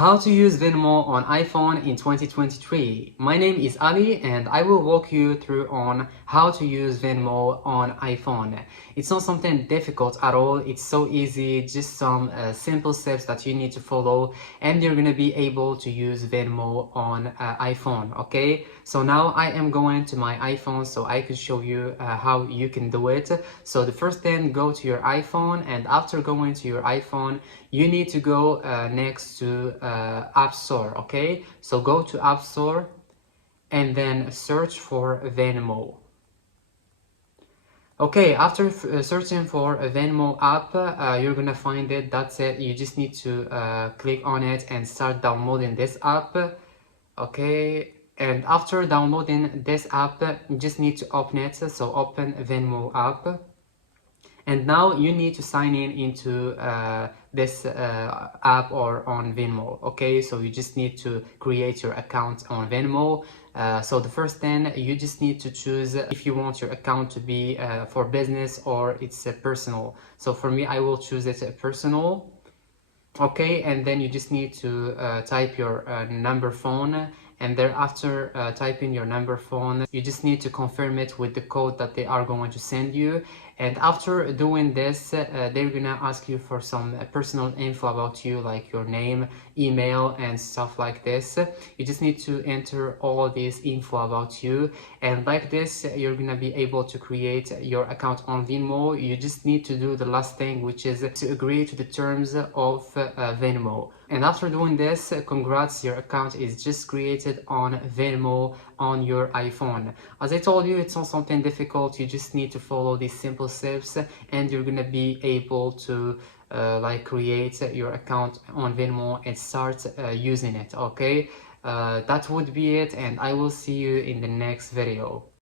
How to use Venmo on iPhone in 2023. My name is Ali and I will walk you through on how to use Venmo on iPhone. It's not something difficult at all. It's so easy, just some simple steps that you need to follow and you're gonna be able to use Venmo on iPhone, okay? So now I am going to my iPhone so I could show you how you can do it. So the first thing, go to your iPhone, and after going to your iPhone, you need to go next to App Store, okay? So go to App Store and then search for Venmo. Okay, after searching for a Venmo app, you're gonna find it. That's it. You just need to click on it and start downloading this app. Okay, and after downloading this app, you just need to open it. So open Venmo app. And now you need to sign in into this app or on Venmo, okay? So you just need to create your account on Venmo. So the first thing, you just need to choose if you want your account to be for business or it's personal. So for me, I will choose it personal. Okay, and then you just need to type your number phone, and thereafter typing your number phone, you just need to confirm it with the code that they are going to send you. And after doing this, they're gonna ask you for some personal info about you, like your name, email, and stuff like this. You just need to enter all this info about you, and like this you're gonna be able to create your account on Venmo. You just need to do the last thing, which is to agree to the terms of Venmo. And after doing this, congrats, your account is just created on Venmo on your iPhone. As I told you, it's not something difficult. You just need to follow these simple steps and you're gonna be able to like create your account on Venmo and start using it, okay? That would be it, and I will see you in the next video.